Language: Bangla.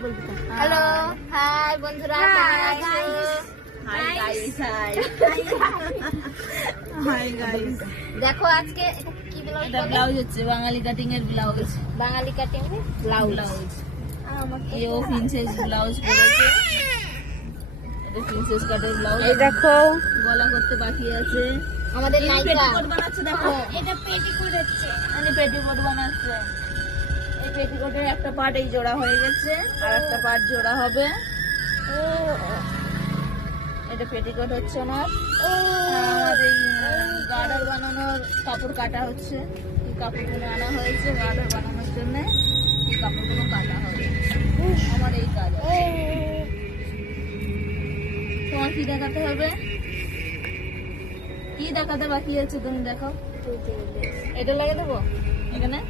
হ্যালো হাই বন্ধুরা, কেমন আছো? Hi guys, hi guys. দেখো আজকে এটা কি ব্লাউজ? এটা ব্লাউজ হচ্ছে বাঙালি কাটিং এর ব্লাউজ। বাঙালি কাটিং ব্লাউজ। এই ও প্রিন্সেস ব্লাউজ করেছে। এটা প্রিন্সেস কাটের ব্লাউজ। এই দেখো গলা করতে বাকি আছে। আমাদের নায়িকা পেটিকোট বানাচ্ছে, দেখো এটা পেটিকোট হচ্ছে। মানে পেটিকোট বানাচ্ছে। এই পেটিকোটের একটা পার্ট এই জোড়া হয়ে গেছে, আর একটা পার্ট জোড়া হবে। এটা পেটিকোট হচ্ছে আমার। আর এই গার্ডার বানানোর কাপড় কাটা হচ্ছে। এই কাপড়গুলো আনা হয়েছে গার্ডার বানানোর জন্য। এই কাপড়গুলো কাটা হবে। আমার এই কাজ আছে। তোমার কি দেখাতে হবে? কি দেখাতে বাকি আছে তুমি দেখাও। এটা লাগিয়ে দেবো এখানে।